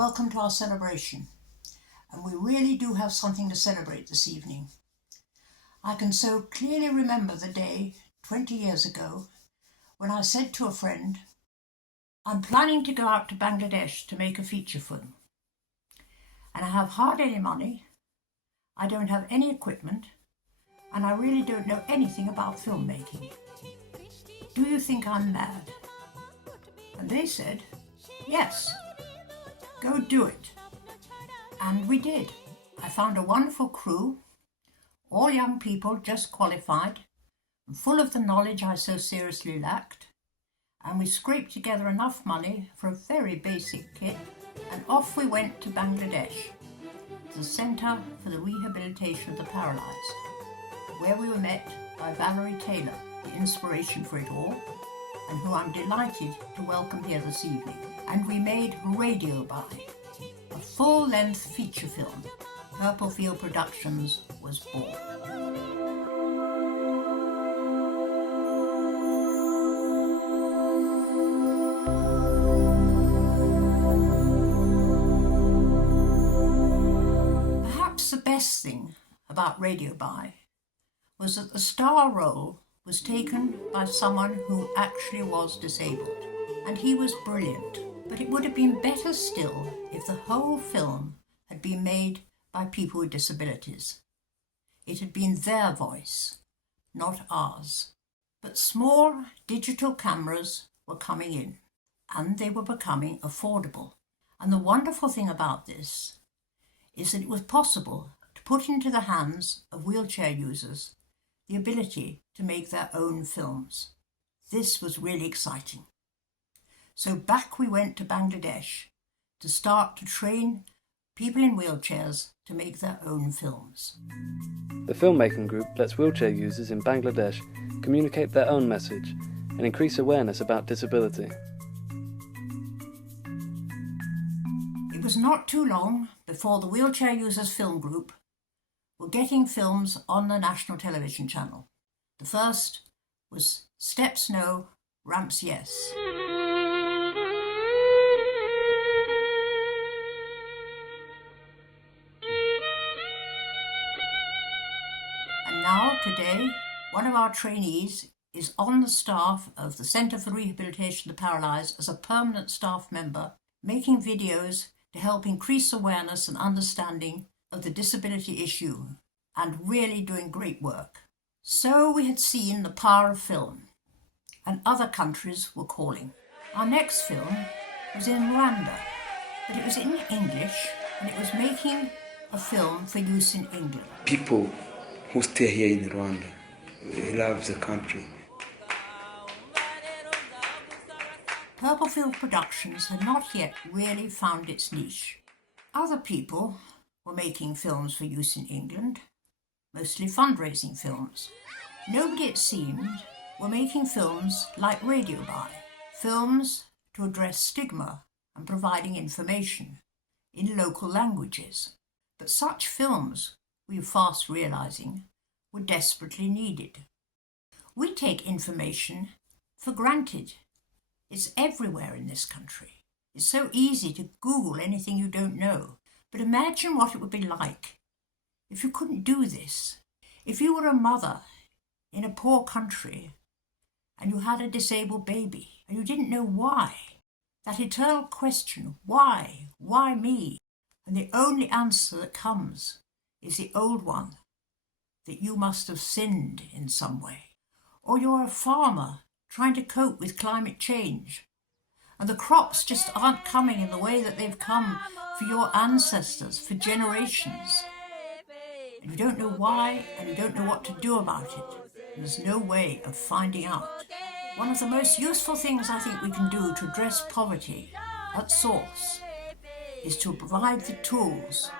welcome to our celebration. And we really do have something to celebrate this evening. I can so clearly remember the day 20 years ago when I said to a friend, I'm planning to go out to Bangladesh to make a feature film. And I have hardly any money, I don't have any equipment, and I really don't know anything about filmmaking. Do you think I'm mad? And they said, yes, go do it. And we did. I found a wonderful crew, all young people just qualified, and full of the knowledge I so seriously lacked. And we scraped together enough money for a very basic kit, and off we went to Bangladesh, the Centre for the Rehabilitation of the Paralysed, where we were met by Valerie Taylor, the inspiration for it all, and who I'm delighted to welcome here this evening. And we made Radio By, a full-length feature film. Purple Field Productions was born. Perhaps the best thing about Radio By was that the star role was taken by someone who actually was disabled, and he was brilliant. But it would have been better still if the whole film had been made by people with disabilities. It had been their voice, not ours. But small digital cameras were coming in, and they were becoming affordable. And the wonderful thing about this is that it was possible to put into the hands of wheelchair users the ability to make their own films. This was really exciting. So back we went to Bangladesh to start to train people in wheelchairs to make their own films. The filmmaking group lets wheelchair users in Bangladesh communicate their own message and increase awareness about disability. It was not too long before the Wheelchair Users Film Group were getting films on the national television channel. The first was Steps No, Ramps Yes. And now, today, one of our trainees is on the staff of the Centre for Rehabilitation of the Paralysed as a permanent staff member, making videos to help increase awareness and understanding of the disability issue, and really doing great work. So we had seen the power of film, and other countries were calling. Our next film was in Rwanda, but it was in English, and it was making a film for use in England. People who stay here in Rwanda, they love the country. Purple Field Productions had not yet really found its niche. Other people were making films for use in England, mostly fundraising films. Nobody, it seemed, were making films like Radio By, films to address stigma and providing information in local languages. But such films, we were fast realising, were desperately needed. We take information for granted. It's everywhere in this country. It's so easy to Google anything you don't know. But imagine what it would be like if you couldn't do this. If you were a mother in a poor country and you had a disabled baby and you didn't know why. That eternal question, why? Why me? And the only answer that comes is the old one, that you must have sinned in some way. Or you're a farmer trying to cope with climate change, and the crops just aren't coming in the way that they've come for your ancestors for generations. And you don't know why, and you don't know what to do about it. And there's no way of finding out. One of the most useful things I think we can do to address poverty at source is to provide the tools,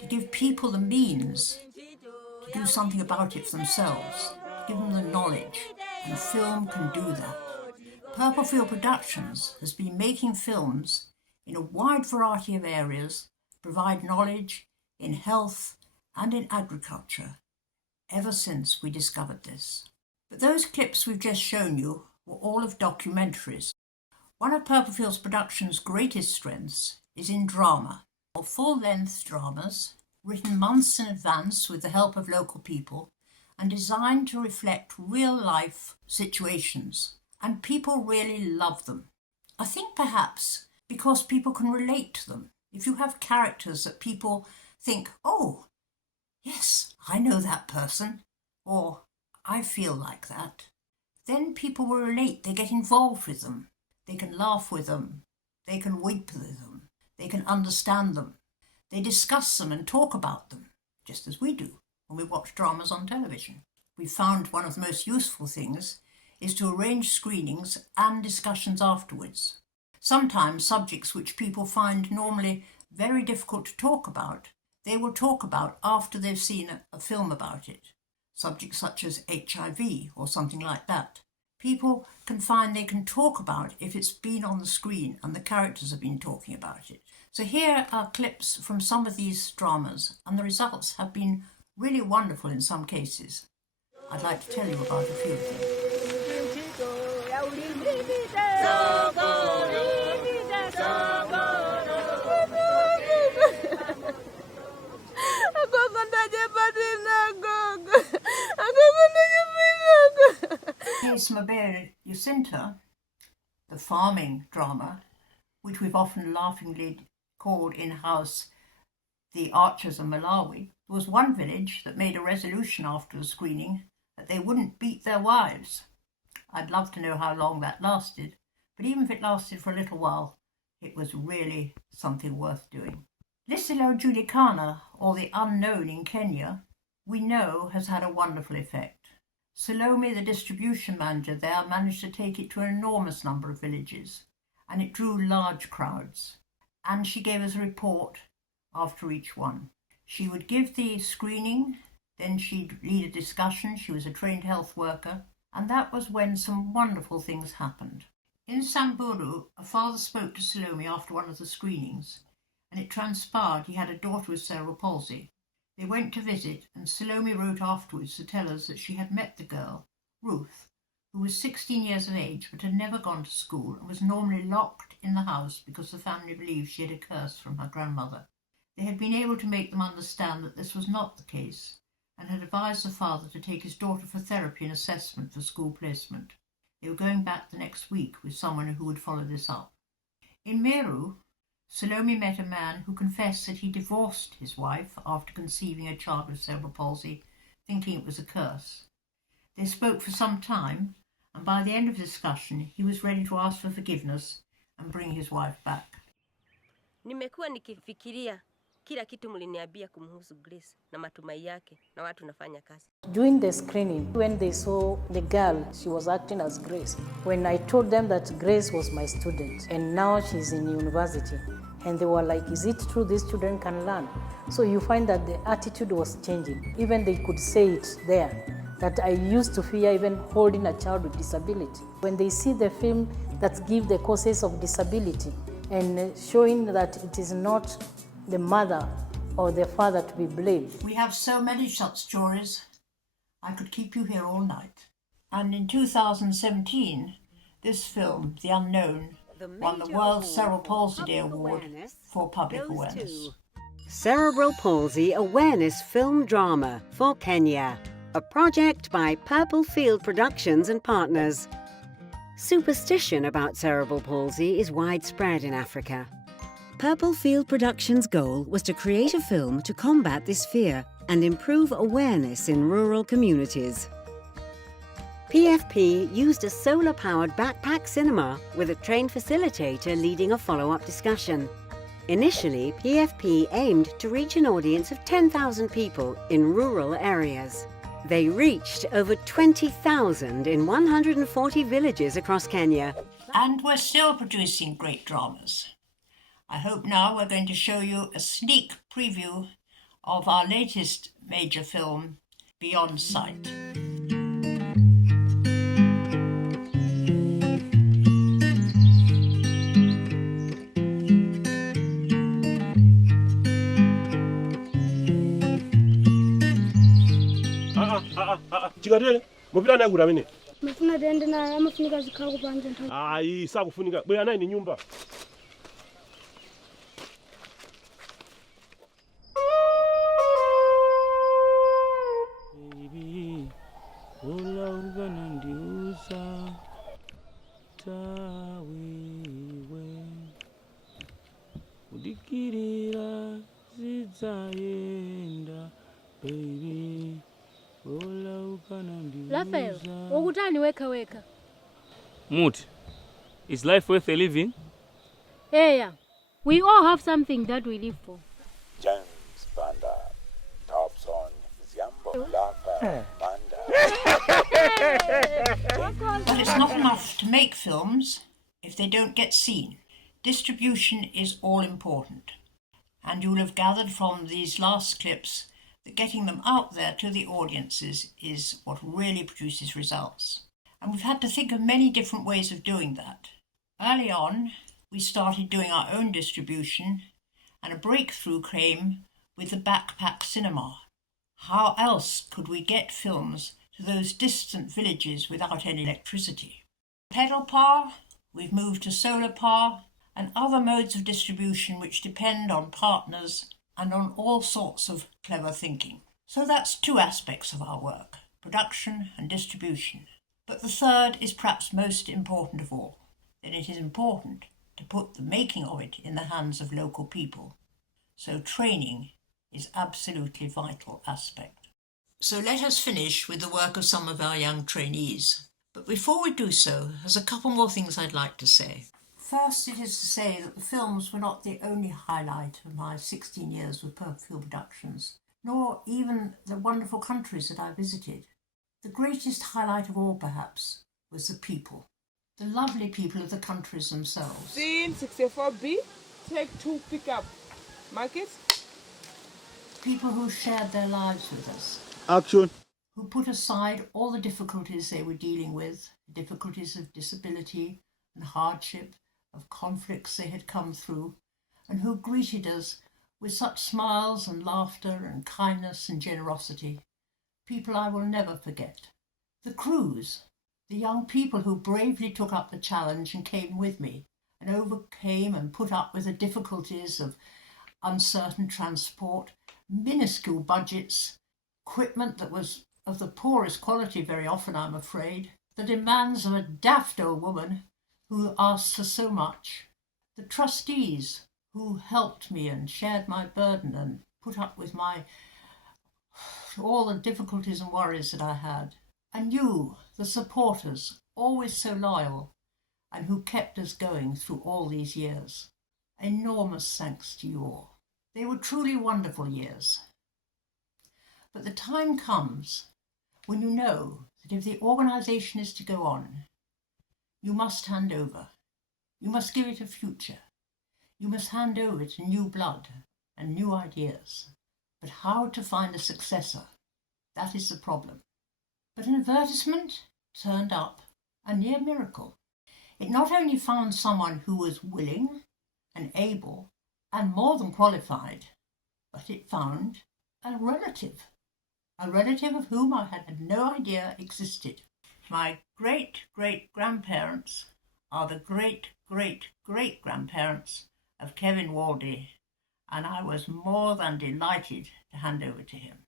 to give people the means to do something about it for themselves, to give them the knowledge, and film can do that. Purple Field Productions has been making films in a wide variety of areas, provide knowledge in health and in agriculture, ever since we discovered this. But those clips we've just shown you were all of documentaries. One of Purplefield's production's greatest strengths is in drama, or full-length dramas written months in advance with the help of local people and designed to reflect real-life situations, and people really love them. I think perhaps because people can relate to them. If you have characters that people think, oh, yes, I know that person, or I feel like that, then people will relate. They get involved with them. They can laugh with them. They can weep with them. They can understand them. They discuss them and talk about them, just as we do when we watch dramas on television. We found one of the most useful things is to arrange screenings and discussions afterwards. Sometimes subjects which people find normally very difficult to talk about, they will talk about after they've seen a film about it. Subjects such as HIV or something like that. People can find they can talk about if it's been on the screen and the characters have been talking about it. So here are clips from some of these dramas, and the results have been really wonderful in some cases. I'd like to tell you about a few of them. Case Mabere Jacinta, the farming drama, which we've often laughingly called in-house the Archers of Malawi, there was one village that made a resolution after the screening that they wouldn't beat their wives. I'd love to know how long that lasted, but even if it lasted for a little while, it was really something worth doing. Lisilo Julicana, or the Unknown in Kenya, we know has had a wonderful effect. Salome, the distribution manager there, managed to take it to an enormous number of villages, and it drew large crowds. And she gave us a report after each one. She would give the screening, then she'd lead a discussion. She was a trained health worker, and that was when some wonderful things happened. In Samburu, a father spoke to Salome after one of the screenings, and it transpired he had a daughter with cerebral palsy. They went to visit, and Salome wrote afterwards to tell us that she had met the girl, Ruth, who was 16 years of age but had never gone to school and was normally locked in the house because the family believed she had a curse from her grandmother. They had been able to make them understand that this was not the case and had advised the father to take his daughter for therapy and assessment for school placement. They were going back the next week with someone who would follow this up. In Meru, Salome met a man who confessed that he divorced his wife after conceiving a child with cerebral palsy, thinking it was a curse. They spoke for some time, and by the end of the discussion, he was ready to ask for forgiveness and bring his wife back. Nimekuwa nikifikiria kila kitu mliniambia kumhusu Grace na matumai yake na watu nafanya kazi. During the screening, when they saw the girl, she was acting as Grace. When I told them that Grace was my student and now she's in university, and they were like, is it true these children can learn? So you find that the attitude was changing. Even they could say it there, that I used to fear even holding a child with disability. When they see the film that give the causes of disability and showing that it is not the mother or the father to be blamed. We have so many such stories, I could keep you here all night. And in 2017, this film, The Unknown, won the World Cerebral Palsy Day Award for public awareness. Cerebral Palsy Awareness Film Drama for Kenya, a project by Purple Field Productions and partners. Superstition about cerebral palsy is widespread in Africa. Purple Field Productions' goal was to create a film to combat this fear and improve awareness in rural communities. PFP used a solar-powered backpack cinema with a trained facilitator leading a follow-up discussion. Initially, PFP aimed to reach an audience of 10,000 people in rural areas. They reached over 20,000 in 140 villages across Kenya. And we're still producing great dramas. I hope now we're going to show you a sneak preview of our latest major film, Beyond Sight. Chigadele, mupira na gura mini. Mefuna dende na amafunika zikhaku panje nthawi. Hayi sakufunika buya nayi nyumba. Baby, ola ungana ndiuza tawiwe udikirira zidzaenda baby ola ungana ndiuza. Rafael, ukutani weka. Muti, is life worth a living? Yeah. We all have something that we live for. James Banda, Dobson, Ziambo, Lava, Manda. But it's not enough to make films if they don't get seen. Distribution is all important. And you'll have gathered from these last clips that getting them out there to the audiences is what really produces results. And we've had to think of many different ways of doing that. Early on, we started doing our own distribution, and a breakthrough came with the backpack cinema. How else could we get films to those distant villages without any electricity? Pedal power, we've moved to solar power, and other modes of distribution which depend on partners and on all sorts of clever thinking. So that's two aspects of our work, production and distribution. But the third is perhaps most important of all, that it is important to put the making of it in the hands of local people. So training is absolutely vital aspect. So let us finish with the work of some of our young trainees. But before we do so, there's a couple more things I'd like to say. First, it is to say that the films were not the only highlight of my 16 years with Purple Field Productions, nor even the wonderful countries that I visited. The greatest highlight of all, perhaps, was the people, the lovely people of the countries themselves. Scene 64B, take 2, pick up. Marcus? People who shared their lives with us. Action. Who put aside all the difficulties they were dealing with, the difficulties of disability and hardship, of conflicts they had come through, and who greeted us with such smiles and laughter and kindness and generosity. People I will never forget. The crews, the young people who bravely took up the challenge and came with me and overcame and put up with the difficulties of uncertain transport, minuscule budgets, equipment that was of the poorest quality very often, I'm afraid, the demands of a daft old woman who asked for so much, the trustees who helped me and shared my burden and put up with all the difficulties and worries that I had, and you, the supporters, always so loyal and who kept us going through all these years. Enormous thanks to you all. They were truly wonderful years. But the time comes when you know that if the organisation is to go on, you must hand over. You must give it a future. You must hand over to new blood and new ideas. But how to find a successor? That is the problem. But an advertisement turned up, a near miracle. It not only found someone who was willing and able and more than qualified, but it found a relative of whom I had no idea existed. My great-great-grandparents are the great-great-great-grandparents of Kevin Waldy, and I was more than delighted to hand over to him.